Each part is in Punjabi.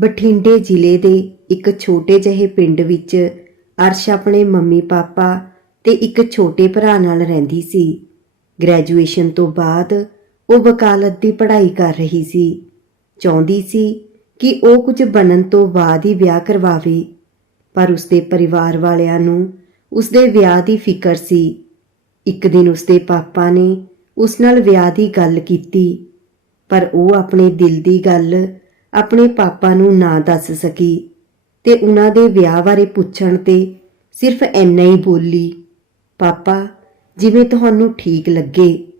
ਬਠਿੰਡੇ ਜ਼ਿਲ੍ਹੇ ਦੇ ਇੱਕ ਛੋਟੇ ਜਿਹੇ ਪਿੰਡ ਵਿੱਚ ਅਰਸ਼ ਆਪਣੇ ਮੰਮੀ ਪਾਪਾ ਤੇ ਇੱਕ ਛੋਟੇ ਭਰਾ ਨਾਲ ਰਹਿੰਦੀ ਸੀ। ਗ੍ਰੈਜੂਏਸ਼ਨ ਤੋਂ ਬਾਅਦ ਉਹ ਵਕਾਲਤ ਦੀ ਪੜ੍ਹਾਈ ਕਰ ਰਹੀ ਸੀ। ਚਾਹੁੰਦੀ ਸੀ ਕਿ ਉਹ ਕੁਝ ਬਣਨ ਤੋਂ ਬਾਅਦ ਹੀ ਵਿਆਹ ਕਰਵਾਵੇ, ਪਰ ਉਸਦੇ ਪਰਿਵਾਰ ਵਾਲਿਆਂ ਨੂੰ ਉਸਦੇ ਵਿਆਹ ਦੀ ਫਿਕਰ ਸੀ। ਇੱਕ ਦਿਨ ਉਸਦੇ ਪਾਪਾ ਨੇ ਉਸ ਨਾਲ ਵਿਆਹ ਦੀ ਗੱਲ ਕੀਤੀ, ਪਰ ਉਹ ਆਪਣੇ ਦਿਲ ਦੀ ਗੱਲ ਆਪਣੇ ਪਾਪਾ ਨੂੰ ਨਾ ਦੱਸ ਸਕੀ ਤੇ ਉਹਨਾਂ ਦੇ ਵਿਆਹ ਬਾਰੇ ਪੁੱਛਣ ਤੇ ਸਿਰਫ ਇੰਨਾ ਹੀ ਬੋਲੀ, ਪਾਪਾ, ਜਿਵੇਂ ਤੁਹਾਨੂੰ ਠੀਕ ਲੱਗੇ।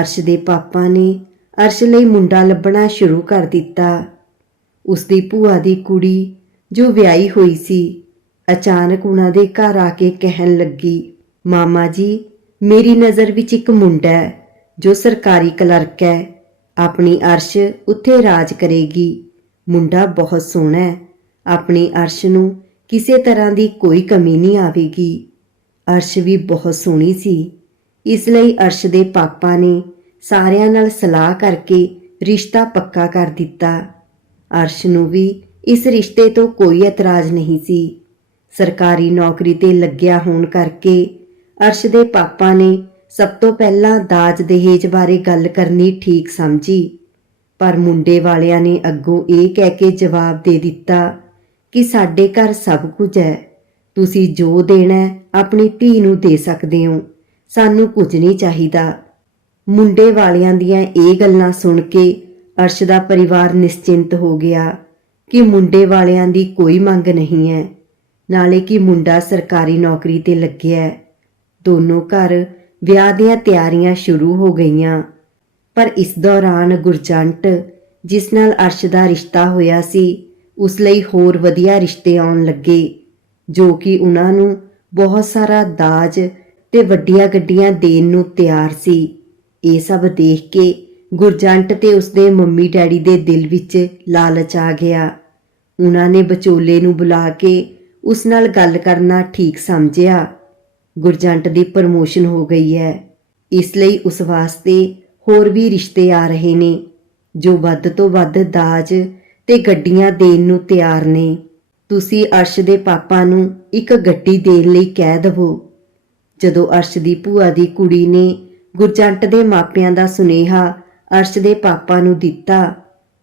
ਅਰਸ਼ ਦੇ ਪਾਪਾ ਨੇ ਅਰਸ਼ ਲਈ ਮੁੰਡਾ ਲੱਭਣਾ ਸ਼ੁਰੂ ਕਰ ਦਿੱਤਾ। ਉਸਦੀ ਭੂਆ ਦੀ ਕੁੜੀ ਜੋ ਵਿਆਹੀ ਹੋਈ ਸੀ, ਅਚਾਨਕ ਉਹਨਾਂ ਦੇ ਘਰ ਆ ਕੇ ਕਹਿਣ ਲੱਗੀ, ਮਾਮਾ ਜੀ, ਮੇਰੀ ਨਜ਼ਰ ਵਿੱਚ ਇੱਕ ਮੁੰਡਾ ਹੈ ਜੋ ਸਰਕਾਰੀ ਕਲਰਕ ਹੈ। ਆਪਣੀ ਅਰਸ਼ ਉੱਥੇ ਰਾਜ ਕਰੇਗੀ। ਮੁੰਡਾ ਬਹੁਤ ਸੋਹਣਾ ਹੈ। ਆਪਣੀ ਅਰਸ਼ ਨੂੰ ਕਿਸੇ ਤਰ੍ਹਾਂ ਦੀ ਕੋਈ ਕਮੀ ਨਹੀਂ ਆਵੇਗੀ। ਅਰਸ਼ ਵੀ ਬਹੁਤ ਸੋਹਣੀ ਸੀ। ਇਸ ਲਈ ਅਰਸ਼ ਦੇ ਪਾਪਾ ਨੇ ਸਾਰਿਆਂ ਨਾਲ ਸਲਾਹ ਕਰਕੇ ਰਿਸ਼ਤਾ ਪੱਕਾ ਕਰ ਦਿੱਤਾ। ਅਰਸ਼ ਨੂੰ ਵੀ ਇਸ ਰਿਸ਼ਤੇ ਤੋਂ ਕੋਈ ਇਤਰਾਜ਼ ਨਹੀਂ ਸੀ। ਸਰਕਾਰੀ ਨੌਕਰੀ ਤੇ ਲੱਗਿਆ ਹੋਣ ਕਰਕੇ ਅਰਸ਼ ਦੇ ਪਾਪਾ ਨੇ ਸਭ ਤੋਂ ਪਹਿਲਾਂ ਦਾਜ ਦਹੇਜ ਬਾਰੇ ਗੱਲ ਕਰਨੀ ਠੀਕ ਸਮਝੀ। ਪਰ ਮੁੰਡੇ ਵਾਲਿਆਂ ਨੇ ਅੱਗੋਂ ਇਹ ਕਹਿ ਕੇ ਜਵਾਬ ਦੇ ਦਿੱਤਾ ਕਿ ਸਾਡੇ ਘਰ ਸਭ ਕੁਝ ਹੈ। ਤੁਸੀਂ ਜੋ ਦੇਣਾ ਆਪਣੀ ਧੀ ਨੂੰ ਦੇ ਸਕਦੇ ਹੋ। ਸਾਨੂੰ ਕੁਝ ਨਹੀਂ ਚਾਹੀਦਾ। ਮੁੰਡੇ ਵਾਲਿਆਂ ਦੀਆਂ ਇਹ ਗੱਲਾਂ ਸੁਣ ਕੇ ਅਰਸ਼ ਦਾ ਪਰਿਵਾਰ ਨਿਸ਼ਚਿੰਤ ਹੋ ਗਿਆ ਕਿ ਮੁੰਡੇ ਵਾਲਿਆਂ ਦੀ ਕੋਈ ਮੰਗ ਨਹੀਂ ਹੈ। ਨਾਲੇ ਕਿ ਮੁੰਡਾ ਸਰਕਾਰੀ ਨੌਕਰੀ ਤੇ ਲੱਗਿਆ ਦੋਨੋਂ ਘਰ ਵਿਆਹ ਦੀਆਂ ਤਿਆਰੀਆਂ ਸ਼ੁਰੂ ਹੋ ਗਈਆਂ। ਪਰ ਇਸ ਦੌਰਾਨ ਗੁਰਜੰਟ, ਜਿਸ ਨਾਲ ਅਰਸ਼ ਦਾ ਰਿਸ਼ਤਾ ਹੋਇਆ ਸੀ, ਉਸ ਲਈ ਹੋਰ ਵਧੀਆ ਰਿਸ਼ਤੇ ਆਉਣ ਲੱਗੇ, ਜੋ ਕਿ ਉਹਨਾਂ ਨੂੰ ਬਹੁਤ ਸਾਰਾ ਦਾਜ ਤੇ ਵੱਡੀਆਂ ਗੱਡੀਆਂ ਦੇਣ ਨੂੰ ਤਿਆਰ ਸੀ। ਇਹ ਸਭ ਦੇਖ ਕੇ ਗੁਰਜੰਟ ਤੇ ਉਸਦੇ ਮੰਮੀ ਡੈਡੀ ਦੇ ਦਿਲ ਵਿੱਚ ਲਾਲਚ ਆ ਗਿਆ। ਉਹਨਾਂ ਨੇ ਵਿਚੋਲੇ ਨੂੰ ਬੁਲਾ ਕੇ ਉਸ ਨਾਲ ਗੱਲ ਕਰਨਾ ਠੀਕ ਸਮਝਿਆ। ਗੁਰਜੰਟ ਦੀ ਪ੍ਰਮੋਸ਼ਨ ਹੋ ਗਈ ਹੈ। ਇਸ ਲਈ ਉਸ ਵਾਸਤੇ ਹੋਰ ਵੀ ਰਿਸ਼ਤੇ ਆ ਰਹੇ ਨੇ, ਜੋ ਵੱਧ ਤੋਂ ਵੱਧ ਦਾਜ ਤੇ ਗੱਡੀਆਂ ਦੇਣ ਨੂੰ ਤਿਆਰ ਨੇ। ਤੁਸੀਂ ਅਰਸ਼ ਦੇ ਪਾਪਾ ਨੂੰ ਇੱਕ ਗੱਡੀ ਦੇਣ ਲਈ ਕਹਿ ਦਵੋ। ਜਦੋਂ ਅਰਸ਼ ਦੀ ਭੂਆ ਦੀ ਕੁੜੀ ਨੇ ਗੁਰਜੰਟ ਦੇ ਮਾਪਿਆਂ ਦਾ ਸੁਨੇਹਾ ਅਰਸ਼ ਦੇ ਪਾਪਾ ਨੂੰ ਦਿੱਤਾ,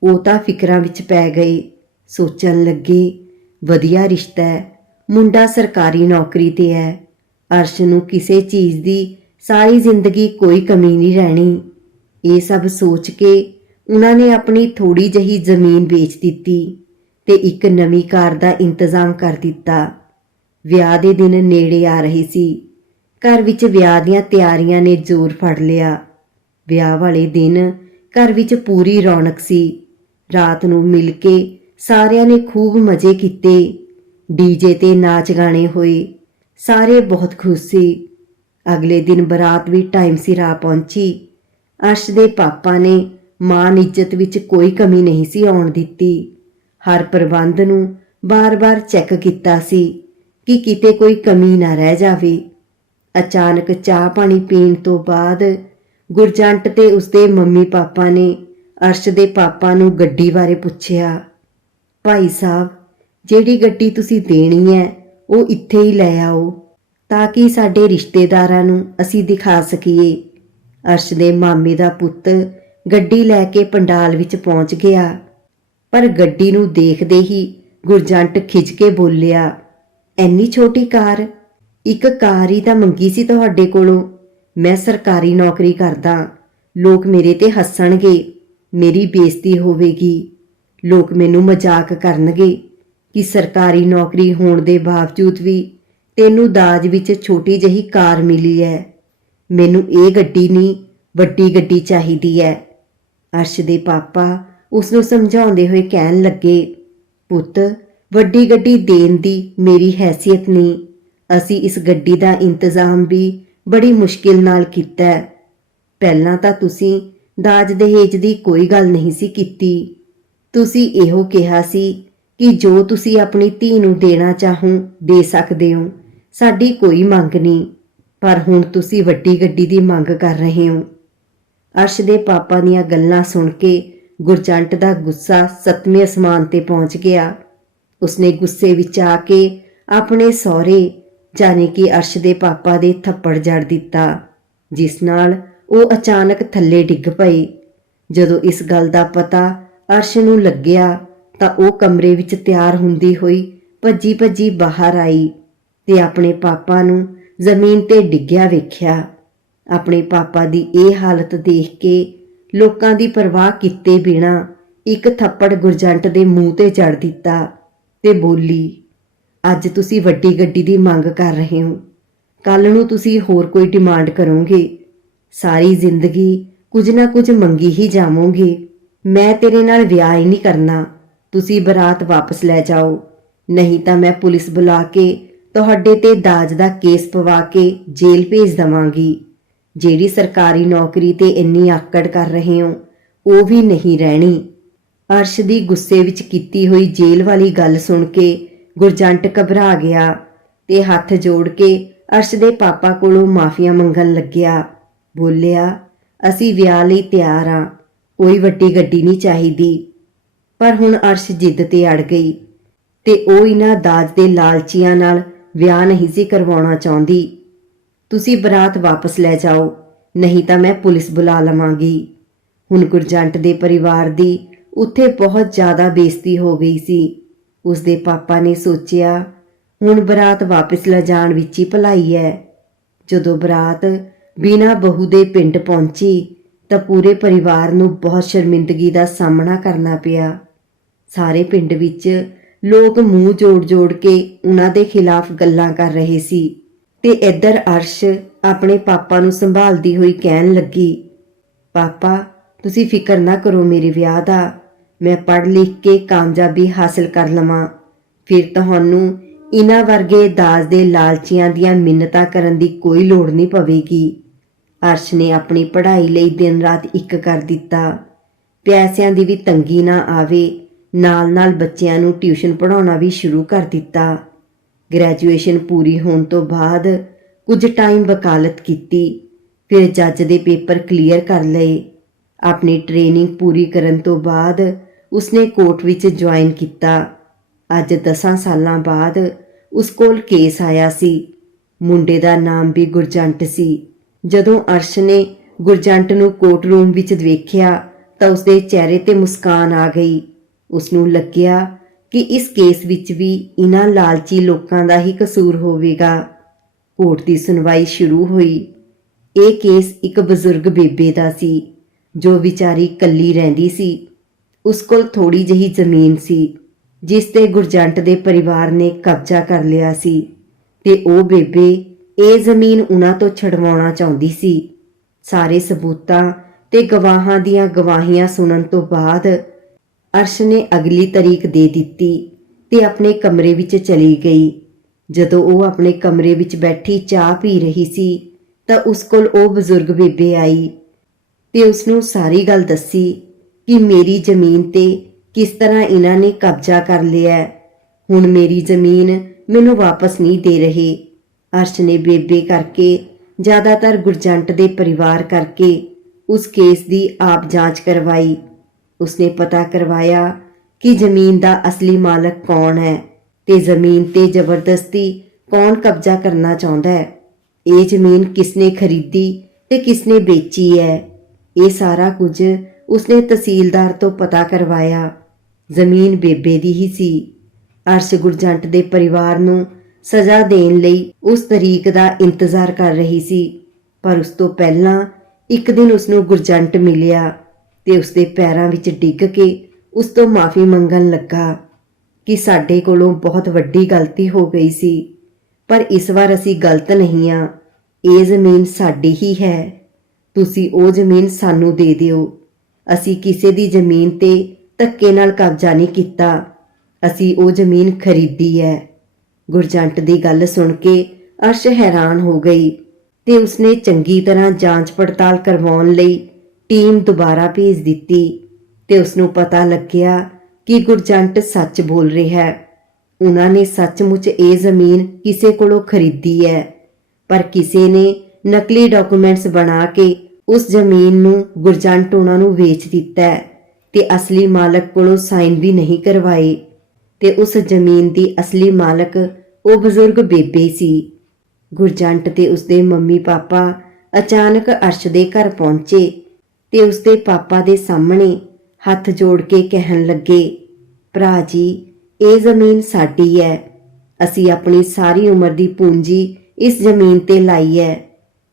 ਉਹ ਤਾਂ ਫਿਕਰਾਂ ਵਿੱਚ ਪੈ ਗਏ। ਸੋਚਣ ਲੱਗੇ, ਵਧੀਆ ਰਿਸ਼ਤਾ ਹੈ, ਮੁੰਡਾ ਸਰਕਾਰੀ ਨੌਕਰੀ ਤੇ ਹੈ। ਅਰਸ਼ ਨੂੰ ਕਿਸੇ ਚੀਜ਼ ਦੀ ਸਾਰੀ ਜ਼ਿੰਦਗੀ ਕੋਈ ਕਮੀ ਨਹੀਂ ਰਹਿਣੀ। ਇਹ ਸਭ ਸੋਚ ਕੇ ਉਹਨਾਂ ਨੇ ਆਪਣੀ ਥੋੜੀ ਜਹੀ ਜ਼ਮੀਨ ਵੇਚ ਦਿੱਤੀ ਤੇ ਇੱਕ ਨਵੀਂ ਕਾਰ ਦਾ ਇੰਤਜ਼ਾਮ ਕਰ ਦਿੱਤਾ। ਵਿਆਹ ਦੇ ਦਿਨ ਨੇੜੇ ਆ ਰਹੇ ਸੀ। ਘਰ ਵਿੱਚ ਵਿਆਹ ਦੀਆਂ ਤਿਆਰੀਆਂ ਨੇ ਜ਼ੋਰ ਫੜ ਲਿਆ। ਵਿਆਹ ਵਾਲੇ ਦਿਨ ਘਰ ਵਿੱਚ ਪੂਰੀ ਰੌਣਕ ਸੀ। ਰਾਤ ਨੂੰ ਮਿਲ ਕੇ ਸਾਰਿਆਂ ਨੇ ਖੂਬ ਮਜ਼ੇ ਕੀਤੇ। ਡੀਜੇ ਤੇ ਨਾਚ ਗਾਣੇ ਹੋਏ। ਸਾਰੇ ਬਹੁਤ ਖੁਸ਼ ਸੀ। ਅਗਲੇ ਦਿਨ ਬਰਾਤ ਵੀ ਟਾਈਮ ਸਿਰ ਆ ਪਹੁੰਚੀ। ਅਰਸ਼ ਦੇ ਪਾਪਾ ਨੇ ਮਾਨ ਇੱਜ਼ਤ ਵਿੱਚ ਕੋਈ ਕਮੀ ਨਹੀਂ ਸੀ ਆਉਣ ਦਿੱਤੀ। ਹਰ ਪ੍ਰਬੰਧ ਨੂੰ ਬਾਰ-ਬਾਰ ਚੈੱਕ ਕੀਤਾ ਸੀ ਕਿ ਕਿਤੇ ਕੋਈ ਕਮੀ ਨਾ ਰਹਿ ਜਾਵੇ। ਅਚਾਨਕ ਚਾਹ ਪਾਣੀ ਪੀਣ ਤੋਂ ਬਾਅਦ ਗੁਰਜੰਟ ਤੇ ਉਸਦੇ ਮੰਮੀ ਪਾਪਾ ਨੇ ਅਰਸ਼ ਦੇ ਪਾਪਾ ਨੂੰ ਗੱਡੀ ਬਾਰੇ ਪੁੱਛਿਆ, ਭਾਈ ਸਾਹਿਬ, ਜਿਹੜੀ ਗੱਡੀ ਤੁਸੀਂ ਦੇਣੀ ਹੈ ਉਹ ਇੱਥੇ ਹੀ ਲੈ ਆਓ, ਤਾਂ ਕਿ ਸਾਡੇ ਰਿਸ਼ਤੇਦਾਰਾਂ ਨੂੰ ਅਸੀਂ ਦਿਖਾ ਸਕੀਏ। ਅਰਸ਼ ਦੇ ਮਾਮੇ ਦਾ ਪੁੱਤ ਗੱਡੀ ਲੈ ਕੇ ਪੰਡਾਲ ਵਿੱਚ ਪਹੁੰਚ ਗਿਆ। ਪਰ ਗੱਡੀ ਨੂੰ ਦੇਖਦੇ ਹੀ ਗੁਰਜੰਟ ਖਿੱਚ ਕੇ ਬੋਲਿਆ, ਐਨੀ ਛੋਟੀ ਕਾਰ? ਇੱਕ ਕਾਰ ਹੀ ਤਾਂ ਮੰਗੀ ਸੀ ਤੁਹਾਡੇ ਕੋਲੋਂ। ਮੈਂ ਸਰਕਾਰੀ ਨੌਕਰੀ ਕਰਦਾ। ਲੋਕ ਮੇਰੇ ਤੇ ਹੱਸਣਗੇ। ਮੇਰੀ ਬੇਇੱਜ਼ਤੀ ਹੋਵੇਗੀ। ਲੋਕ ਮੈਨੂੰ ਮਜ਼ਾਕ ਕਰਨਗੇ। ਕਿ ਸਰਕਾਰੀ ਨੌਕਰੀ ਹੋਣ ਦੇ ਬਾਵਜੂਦ ਵੀ ਤੈਨੂੰ ਦਾਜ ਵਿੱਚ ਛੋਟੀ ਜਹੀ ਕਾਰ ਮਿਲੀ ਹੈ ਮੈਨੂੰ ਇਹ ਗੱਡੀ ਨਹੀਂ ਵੱਡੀ ਗੱਡੀ ਚਾਹੀਦੀ ਹੈ ਅਰਸ਼ ਦੇ ਪਾਪਾ ਉਸ ਨੂੰ ਸਮਝਾਉਂਦੇ ਹੋਏ ਕਹਿਣ ਲੱਗੇ, ਪੁੱਤ, ਵੱਡੀ ਗੱਡੀ ਦੇਣ ਦੀ ਮੇਰੀ ਹੈਸੀਅਤ ਨਹੀਂ ਅਸੀਂ ਇਸ ਗੱਡੀ ਦਾ ਇੰਤਜ਼ਾਮ ਵੀ ਬੜੀ ਮੁਸ਼ਕਿਲ ਨਾਲ ਕੀਤਾ ਪਹਿਲਾਂ ਤਾਂ ਤੁਸੀਂ ਦਾਜ ਦਹੇਜ ਦੀ ਕੋਈ ਗੱਲ ਨਹੀਂ ਸੀ ਕੀਤੀ। ਤੁਸੀਂ ਇਹੋ ਕਿਹਾ ਸੀ ਕਿ ਜੋ ਤੁਸੀਂ ਆਪਣੀ ਧੀ ਨੂੰ ਦੇਣਾ ਚਾਹੋ, ਦੇ ਸਕਦੇ ਹੋ। ਸਾਡੀ ਕੋਈ ਮੰਗ ਨਹੀਂ, ਪਰ ਹੁਣ ਤੁਸੀਂ ਵੱਡੀ ਗੱਡੀ ਦੀ ਮੰਗ ਕਰ ਰਹੇ ਹੋ। ਅਰਸ਼ ਦੇ ਪਾਪਾ ਦੀਆਂ ਗੱਲਾਂ ਸੁਣ ਕੇ ਗੁਰਜੰਟ ਦਾ ਗੁੱਸਾ ਸੱਤਵੇਂ ਅਸਮਾਨ ਤੇ ਪਹੁੰਚ ਗਿਆ। ਉਸਨੇ ਗੁੱਸੇ ਵਿੱਚ ਆ ਕੇ ਆਪਣੇ ਸਹੁਰੇ, ਜਾਣੇ ਕਿ ਅਰਸ਼ ਦੇ ਪਾਪਾ ਦੇ ਥੱਪੜ ਜੜ ਦਿੱਤਾ, ਜਿਸ ਨਾਲ ਉਹ ਅਚਾਨਕ ਥੱਲੇ ਡਿੱਗ ਪਏ। ਜਦੋਂ ਇਸ ਗੱਲ ਦਾ ਪਤਾ ਅਰਸ਼ ਨੂੰ ਲੱਗਿਆ ਤਾਂ ਉਹ ਕਮਰੇ ਵਿੱਚ ਤਿਆਰ ਹੁੰਦੀ ਹੋਈ ਭੱਜੀ ਭੱਜੀ ਬਾਹਰ ਆਈ ਤੇ ਆਪਣੇ ਪਾਪਾ ਨੂੰ ਜ਼ਮੀਨ ਤੇ ਡਿੱਗਿਆ ਵੇਖਿਆ। ਆਪਣੇ ਪਾਪਾ ਦੀ ਇਹ ਹਾਲਤ ਦੇਖ ਕੇ ਲੋਕਾਂ ਦੀ ਪਰਵਾਹ ਕੀਤੇ ਬਿਨਾ ਇੱਕ ਥੱਪੜ ਗੁਰਜੰਟ ਦੇ ਮੂੰਹ ਤੇ ਜੜ ਦਿੱਤਾ ਤੇ ਬੋਲੀ, ਅੱਜ ਤੁਸੀਂ ਵੱਡੀ ਗੱਡੀ ਦੀ ਮੰਗ ਕਰ ਰਹੇ ਹੋ। ਕੱਲ ਨੂੰ ਤੁਸੀਂ ਹੋਰ ਕੋਈ ਡਿਮਾਂਡ ਕਰੋਗੇ। ਸਾਰੀ ਜ਼ਿੰਦਗੀ ਕੁਝ ਨਾ ਕੁਝ ਮੰਗੀ ਹੀ ਜਾਵੋਗੇ। ਮੈਂ ਤੇਰੇ ਨਾਲ ਵਿਆਹ ਹੀ ਨਹੀਂ ਕਰਨਾ। ਤੁਸੀਂ ਬਰਾਤ ਵਾਪਸ ਲੈ ਜਾਓ। ਨਹੀਂ ਤਾਂ ਮੈਂ ਪੁਲਿਸ ਬੁਲਾ ਕੇ ਤੁਹਾਡੇ ਤੇ ਦਾਜ ਦਾ ਕੇਸ ਪਵਾ ਕੇ ਜੇਲ੍ਹ ਭੇਜ ਦਵਾਂਗੀ। ਜਿਹੜੀ ਸਰਕਾਰੀ ਨੌਕਰੀ ਤੇ ਇੰਨੀ ਆਕੜ ਕਰ ਰਹੇ ਹੋ, ਉਹ ਵੀ ਨਹੀਂ ਰਹਿਣੀ। ਅਰਸ਼ ਦੀ ਗੁੱਸੇ ਵਿੱਚ ਕੀਤੀ ਹੋਈ ਜੇਲ੍ਹ ਵਾਲੀ ਗੱਲ ਸੁਣ ਕੇ ਗੁਰਜੰਟ ਘਬਰਾ ਗਿਆ ਤੇ ਹੱਥ ਜੋੜ ਕੇ ਅਰਸ਼ ਦੇ ਪਾਪਾ ਕੋਲੋਂ ਮਾਫੀਆਂ ਮੰਗਣ ਲੱਗਿਆ। ਬੋਲਿਆ, ਅਸੀਂ ਵਿਆਹ ਲਈ ਤਿਆਰ ਹਾਂ ਕੋਈ ਵੱਡੀ ਗੱਡੀ ਨਹੀਂ ਚਾਹੀਦੀ। ਪਰ ਹੁਣ ਅਰਸ਼ ਜਿੱਦ ਤੇ ਅੜ ਗਈ ਤੇ ਉਹ ਇਹਨਾਂ ਦਾਜ ਦੇ ਲਾਲਚੀਆਂ ਨਾਲ ਵਿਆਹ ਨਹੀਂ ਸੀ ਕਰਵਾਉਣਾ ਚਾਹੁੰਦੀ। ਤੁਸੀਂ ਬਰਾਤ ਵਾਪਸ ਲੈ ਜਾਓ, ਨਹੀਂ ਤਾਂ ਮੈਂ ਪੁਲਿਸ ਬੁਲਾ ਲਵਾਂਗੀ। ਹੁਣ ਗੁਰਜੰਟ ਦੇ ਪਰਿਵਾਰ ਦੀ ਉੱਥੇ ਬਹੁਤ ਜ਼ਿਆਦਾ ਬੇਇੱਜ਼ਤੀ ਹੋ ਗਈ ਸੀ। ਉਸ ਦੇ ਪਾਪਾ ਨੇ ਸੋਚਿਆ, ਹੁਣ ਬਰਾਤ ਵਾਪਸ ਲੈ ਜਾਣ ਵਿੱਚ ਹੀ ਭਲਾਈ ਹੈ। ਜਦੋਂ ਬਰਾਤ ਬਿਨਾ ਬਹੂ ਦੇ ਪਿੰਡ ਪਹੁੰਚੀ ਤਾਂ ਪੂਰੇ ਪਰਿਵਾਰ ਨੂੰ ਬਹੁਤ ਸ਼ਰਮਿੰਦਗੀ ਦਾ ਸਾਹਮਣਾ ਕਰਨਾ ਪਿਆ। ਸਾਰੇ ਪਿੰਡ ਵਿੱਚ ਲੋਕ ਮੂੰਹ ਜੋੜ-ਜੋੜ ਕੇ ਉਹਨਾਂ ਦੇ ਖਿਲਾਫ ਗੱਲਾਂ ਕਰ ਰਹੇ ਸੀ ਤੇ ਇੱਧਰ ਅਰਸ਼ ਆਪਣੇ ਪਾਪਾ ਨੂੰ ਸੰਭਾਲਦੀ ਹੋਈ ਕਹਿਣ ਲੱਗੀ, ਪਾਪਾ, ਤੁਸੀਂ ਫਿਕਰ ਨਾ ਕਰੋ ਮੇਰੇ ਵਿਆਹ ਦਾ, ਮੈਂ ਪੜ੍ਹ ਲਿਖ ਕੇ ਕਾਮਯਾਬੀ ਹਾਸਲ ਕਰ ਲਵਾਂ। ਫਿਰ ਤੁਹਾਨੂੰ ਇਹਨਾਂ ਵਰਗੇ ਦਾਜ ਦੇ ਲਾਲਚੀਆਂ ਦੀਆਂ ਮਿੰਨਤਾਂ ਕਰਨ ਦੀ ਕੋਈ ਲੋੜ ਨਹੀਂ ਪਵੇਗੀ। ਅਰਸ਼ ਨੇ ਆਪਣੀ ਪੜ੍ਹਾਈ ਲਈ ਦਿਨ ਰਾਤ ਇੱਕ ਕਰ ਦਿੱਤਾ। ਪੈਸਿਆਂ ਦੀ ਵੀ ਤੰਗੀ ਨਾ ਆਵੇ। ਨਾਲ-ਨਾਲ ਬੱਚਿਆਂ ਨੂੰ ਟਿਊਸ਼ਨ ਪੜ੍ਹਾਉਣਾ ਵੀ ਸ਼ੁਰੂ ਕਰ ਦਿੱਤਾ। ਗ੍ਰੈਜੂਏਸ਼ਨ ਪੂਰੀ ਹੋਣ ਤੋਂ ਬਾਅਦ ਕੁਝ ਟਾਈਮ ਵਕਾਲਤ ਕੀਤੀ। ਫਿਰ ਜੱਜ ਦੇ ਪੇਪਰ ਕਲੀਅਰ ਕਰ ਲਏ। ਆਪਣੀ ਟ੍ਰੇਨਿੰਗ ਪੂਰੀ ਕਰਨ ਤੋਂ ਬਾਅਦ ਉਸਨੇ ਕੋਰਟ ਵਿੱਚ ਜੁਆਇਨ ਕੀਤਾ। ਅੱਜ 10 ਸਾਲਾਂ ਬਾਅਦ ਉਸ ਕੋਲ ਕੇਸ ਆਇਆ ਸੀ। ਮੁੰਡੇ ਦਾ ਨਾਮ ਵੀ ਗੁਰਜੰਟ ਸੀ। ਜਦੋਂ ਅਰਸ਼ ਨੇ ਗੁਰਜੰਟ ਨੂੰ ਕੋਰਟ ਰੂਮ ਵਿੱਚ ਵੇਖਿਆ ਤਾਂ ਉਸਦੇ ਚਿਹਰੇ ਤੇ ਮੁਸਕਾਨ ਆ ਗਈ। ਉਸ ਨੂੰ ਲੱਗਿਆ ਕਿ ਇਸ ਕੇਸ ਵਿੱਚ ਵੀ ਇਹਨਾਂ ਲਾਲਚੀ ਲੋਕਾਂ ਦਾ ਹੀ ਕਸੂਰ ਹੋਵੇਗਾ। ਕੋਰਟ ਦੀ ਸੁਣਵਾਈ ਸ਼ੁਰੂ ਹੋਈ। ਇਹ ਕੇਸ ਇੱਕ ਬਜ਼ੁਰਗ ਬੇਬੇ ਦਾ ਸੀ, ਜੋ ਵਿਚਾਰੀ ਕੱਲੀ ਰਹਿੰਦੀ ਸੀ। ਉਸ ਕੋਲ ਥੋੜੀ ਜਿਹੀ ਜ਼ਮੀਨ ਸੀ, ਜਿਸ ਤੇ ਗੁਰਜੰਟ ਦੇ ਪਰਿਵਾਰ ਨੇ ਕਬਜ਼ਾ ਕਰ ਲਿਆ ਸੀ ਤੇ ਉਹ ਬੇਬੇ ਇਹ ਜ਼ਮੀਨ ਉਹਨਾਂ ਤੋਂ ਛਡਵਾਉਣਾ ਚਾਹੁੰਦੀ ਸੀ। ਸਾਰੇ ਸਬੂਤਾਂ ਤੇ ਗਵਾਹਾਂ ਦੀਆਂ ਗਵਾਹੀਆਂ ਸੁਣਨ ਤੋਂ ਬਾਅਦ ਅਰਸ਼ ਨੇ ਅਗਲੀ ਤਾਰੀਖ ਦੇ ਦਿੱਤੀ ਤੇ ਆਪਣੇ ਕਮਰੇ ਵਿੱਚ ਚਲੀ ਗਈ। ਜਦੋਂ ਉਹ ਆਪਣੇ ਕਮਰੇ ਵਿੱਚ ਬੈਠੀ ਚਾਹ ਪੀ ਰਹੀ ਸੀ, ਤਾਂ ਉਸ ਕੋਲ ਉਹ ਬਜ਼ੁਰਗ ਬੇਬੇ ਆਈ ਤੇ ਉਸ ਨੂੰ ਸਾਰੀ ਗੱਲ ਦੱਸੀ ਕਿ ਮੇਰੀ ਜ਼ਮੀਨ ਤੇ ਕਿਸ ਤਰ੍ਹਾਂ ਇਹਨਾਂ ਨੇ ਕਬਜ਼ਾ ਕਰ ਲਿਆ। ਹੁਣ ਮੇਰੀ ਜ਼ਮੀਨ ਮੈਨੂੰ ਵਾਪਸ ਨਹੀਂ ਦੇ ਰਹੇ। ਅਰਸ਼ ਨੇ ਬੇਬੇ ਕਰਕੇ ਜ਼ਿਆਦਾਤਰ ਗੁਰਜੰਟ ਦੇ ਪਰਿਵਾਰ ਕਰਕੇ ਉਸ ਕੇਸ ਦੀ ਆਪ ਜਾਂਚ ਕਰਵਾਈ। ਉਸਨੇ ਪਤਾ ਕਰਵਾਇਆ ਕਿ ਜ਼ਮੀਨ ਦਾ ਅਸਲੀ ਮਾਲਕ ਕੌਣ ਹੈ ਤੇ ਜ਼ਮੀਨ ਤੇ ਜ਼ਬਰਦਸਤੀ ਕੌਣ ਕਬਜ਼ਾ ਕਰਨਾ ਚਾਹੁੰਦਾ ਹੈ? ਇਹ ਜ਼ਮੀਨ ਕਿਸਨੇ ਖਰੀਦੀ ਤੇ ਕਿਸਨੇ ਵੇਚੀ ਹੈ? ਇਹ ਸਾਰਾ ਕੁਝ ਉਸਨੇ ਤਹਿਸੀਲਦਾਰ ਤੋਂ ਪਤਾ ਕਰਵਾਇਆ। ਜ਼ਮੀਨ ਬੇਬੇ ਦੀ ਹੀ ਸੀ। ਅਰਸ਼ ਗੁਰਜੰਟ ਦੇ ਪਰਿਵਾਰ ਨੂੰ ਸਜ਼ਾ ਦੇਣ ਲਈ ਉਸ ਤਰੀਕ ਦਾ ਇੰਤਜ਼ਾਰ ਕਰ ਰਹੀ ਸੀ, ਪਰ ਉਸ ਤੋਂ ਪਹਿਲਾਂ ਇੱਕ ਦਿਨ ਉਸ ਨੂੰ ਗੁਰਜੰਟ ਮਿਲਿਆ। ਤੇ ਉਸਦੇ ਪੈਰਾਂ ਵਿੱਚ ਡਿੱਗ ਕੇ ਉਸ ਤੋਂ ਮਾਫੀ ਮੰਗਣ ਲੱਗਾ ਕਿ ਸਾਡੇ ਕੋਲੋਂ ਬਹੁਤ ਵੱਡੀ ਗਲਤੀ ਹੋ ਗਈ ਸੀ। ਪਰ ਇਸ ਵਾਰ ਅਸੀਂ ਗਲਤ ਨਹੀਂ ਆ। ਇਹ ਜ਼ਮੀਨ ਸਾਡੀ ਹੀ ਹੈ। ਤੁਸੀਂ ਉਹ ਜ਼ਮੀਨ ਸਾਨੂੰ ਦੇ ਦਿਓ। ਅਸੀਂ ਕਿਸੇ ਦੀ ਜ਼ਮੀਨ ਤੇ ਧੱਕੇ ਨਾਲ ਕਬਜ਼ਾ ਨਹੀਂ ਕੀਤਾ। ਅਸੀਂ ਉਹ ਜ਼ਮੀਨ ਖਰੀਦੀ ਹੈ। ਗੁਰਜੰਟ ਦੀ ਗੱਲ ਸੁਣ ਕੇ ਅਰਸ਼ ਹੈਰਾਨ ਹੋ ਗਈ ਤੇ ਉਸਨੇ ਚੰਗੀ ਤਰ੍ਹਾਂ ਜਾਂਚ ਪੜਤਾਲ ਕਰਵਾਉਣ ਲਈ ਟੀਮ ਦੁਬਾਰਾ ਭੇਜ ਦਿੱਤੀ ਤੇ ਉਸ ਨੂੰ ਪਤਾ ਲੱਗਿਆ ਕਿ ਗੁਰਜੰਟ ਸੱਚ ਬੋਲ ਰਿਹਾ ਹੈ। ਉਹਨਾਂ ਨੇ ਸੱਚਮੁੱਚ ਇਹ ਜ਼ਮੀਨ ਕਿਸੇ ਕੋਲੋਂ ਖਰੀਦੀ ਹੈ, ਪਰ ਕਿਸੇ ਨੇ ਨਕਲੀ ਡਾਕੂਮੈਂਟਸ ਬਣਾ ਕੇ ਉਸ ਜ਼ਮੀਨ ਨੂੰ ਗੁਰਜੰਟ ਉਹਨਾਂ ਨੂੰ ਵੇਚ ਦਿੱਤਾ ਹੈ ਤੇ ਅਸਲੀ ਮਾਲਕ ਕੋਲੋਂ ਸਾਈਨ ਵੀ ਨਹੀਂ ਕਰਵਾਏ ਤੇ ਉਸ ਜ਼ਮੀਨ ਦੀ ਅਸਲੀ ਮਾਲਕ ਉਹ ਬਜ਼ੁਰਗ ਬੇਬੇ ਸੀ। ਗੁਰਜੰਟ ਤੇ ਉਸਦੇ ਮੰਮੀ ਪਾਪਾ ਅਚਾਨਕ ਅਰਸ਼ ਦੇ ਘਰ ਪਹੁੰਚੇ ਤੇ ਉਸਦੇ ਪਾਪਾ ਦੇ ਸਾਹਮਣੇ ਹੱਥ ਜੋੜ ਕੇ ਕਹਿਣ ਲੱਗੇ, ਭਰਾ ਜੀ, ਇਹ ਜ਼ਮੀਨ ਸਾਡੀ ਹੈ ਅਸੀਂ ਆਪਣੀ ਸਾਰੀ ਉਮਰ ਦੀ ਪੂੰਜੀ ਇਸ ਜ਼ਮੀਨ ਤੇ ਲਾਈ ਹੈ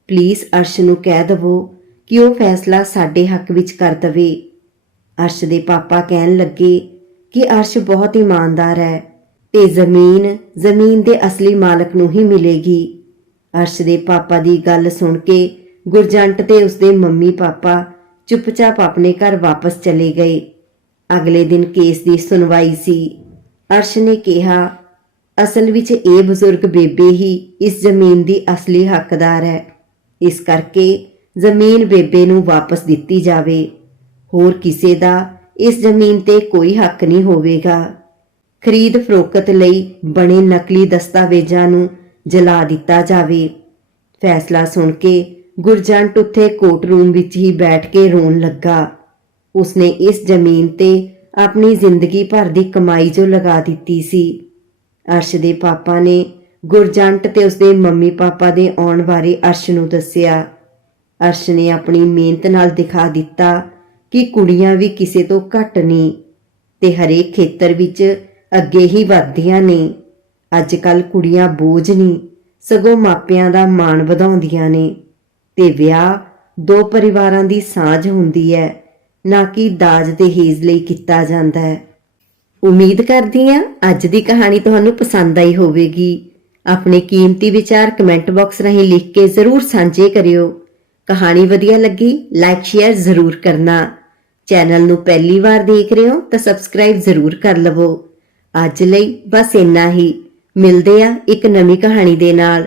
ਪਲੀਜ਼ ਅਰਸ਼ ਨੂੰ ਕਹਿ ਦਵੋ ਕਿ ਉਹ ਫੈਸਲਾ ਸਾਡੇ ਹੱਕ ਵਿੱਚ ਕਰ ਦਵੇ। ਅਰਸ਼ ਦੇ ਪਾਪਾ ਕਹਿਣ ਲੱਗੇ ਕਿ ਅਰਸ਼ ਬਹੁਤ ਇਮਾਨਦਾਰ ਹੈ ਤੇ ਜ਼ਮੀਨ ਜ਼ਮੀਨ ਦੇ ਅਸਲੀ ਮਾਲਕ ਨੂੰ ਹੀ ਮਿਲੇਗੀ। ਅਰਸ਼ ਦੇ ਪਾਪਾ ਦੀ ਗੱਲ ਸੁਣ ਕੇ ਗੁਰਜੰਟ ਤੇ ਉਸਦੇ ਮੰਮੀ ਪਾਪਾ ਚੁੱਪਚਾਪ ਆਪਣੇ ਘਰ ਵਾਪਸ ਚਲੇ ਗਏ। ਅਗਲੇ ਦਿਨ ਕੇਸ ਦੀ ਸੁਣਵਾਈ ਸੀ। ਅਰਸ਼ ਨੇ ਕਿਹਾ, ਅਸਲ ਵਿੱਚ ਇਹ ਬਜ਼ੁਰਗ ਬੇਬੇ ਹੀ ਇਸ ਜ਼ਮੀਨ ਦੀ ਅਸਲੀ ਹੱਕਦਾਰ ਹੈ। ਇਸ ਕਰਕੇ ਜ਼ਮੀਨ ਬੇਬੇ ਨੂੰ ਵਾਪਸ ਦਿੱਤੀ ਜਾਵੇ। ਹੋਰ ਕਿਸੇ ਦਾ ਇਸ ਜ਼ਮੀਨ ਤੇ ਕੋਈ ਹੱਕ ਨਹੀਂ ਹੋਵੇਗਾ। ਖਰੀਦ ਫਰੋਖਤ ਲਈ ਬਣੇ ਨਕਲੀ ਦਸਤਾਵੇਜ਼ਾਂ ਨੂੰ ਜਲਾ ਦਿੱਤਾ ਜਾਵੇ। ਫੈਸਲਾ ਸੁਣ ਕੇ ਗੁਰਜੰਟ ਉੱਥੇ ਕੋਟ ਰੂਮ ਵਿੱਚ ਹੀ ਬੈਠ ਕੇ ਰੋਣ ਲੱਗਾ। ਉਸਨੇ ਇਸ ਜ਼ਮੀਨ ਤੇ ਆਪਣੀ ਜ਼ਿੰਦਗੀ ਭਰ ਦੀ ਕਮਾਈ ਜੋ ਲਗਾ ਦਿੱਤੀ ਸੀ। ਅਰਸ਼ ਦੇ ਪਾਪਾ ਨੇ ਗੁਰਜੰਟ ਤੇ ਉਸਦੇ ਮੰਮੀ ਪਾਪਾ ਦੇ ਆਉਣ ਬਾਰੇ ਅਰਸ਼ ਨੂੰ ਦੱਸਿਆ। ਅਰਸ਼ ਨੇ ਆਪਣੀ ਮਿਹਨਤ ਨਾਲ ਦਿਖਾ ਦਿੱਤਾ ਕਿ ਕੁੜੀਆਂ ਵੀ ਕਿਸੇ ਤੋਂ ਘੱਟ ਨਹੀਂ ਤੇ ਹਰੇਕ ਖੇਤਰ ਵਿੱਚ ਅੱਗੇ ਹੀ ਵਧਦੀਆਂ ਨੇ। ਅੱਜ ਕੱਲ ਕੁੜੀਆਂ ਬੋਝ ਨਹੀਂ, ਸਗੋਂ ਮਾਪਿਆਂ ਦਾ ਮਾਣ ਵਧਾਉਂਦੀਆਂ ਨੇ। ਤੇ ਵਿਆਹ ਦੋ ਪਰਿਵਾਰਾਂ ਦੀ ਸਾਂਝ ਹੁੰਦੀ ਹੈ, ਨਾ ਕਿ ਦਾਜ ਦੇ ਹੀਜ਼ ਲਈ ਕੀਤਾ ਜਾਂਦਾ ਹੈ। ਉਮੀਦ ਕਰਦੀ ਹਾਂ ਅੱਜ ਦੀ ਕਹਾਣੀ ਤੁਹਾਨੂੰ ਪਸੰਦ ਆਈ ਹੋਵੇਗੀ। ਆਪਣੇ ਕੀਮਤੀ ਵਿਚਾਰ ਕਮੈਂਟ ਬਾਕਸ ਰਾਹੀਂ ਲਿਖ ਕੇ ਜ਼ਰੂਰ ਸਾਂਝੇ ਕਰਿਓ। ਕਹਾਣੀ ਵਧੀਆ ਲੱਗੀ, ਲਾਈਕ, ਸ਼ੇਅਰ ਜ਼ਰੂਰ ਕਰਨਾ। ਚੈਨਲ ਨੂੰ ਪਹਿਲੀ ਵਾਰ ਦੇਖ ਰਹੇ ਹੋ ਤਾਂ ਸਬਸਕ੍ਰਾਈਬ ਜ਼ਰੂਰ ਕਰ ਲਵੋ। ਅੱਜ ਲਈ ਬਸ ਇੰਨਾ ਹੀ। ਮਿਲਦੇ ਆ ਇੱਕ ਨਵੀਂ ਕਹਾਣੀ ਦੇ ਨਾਲ।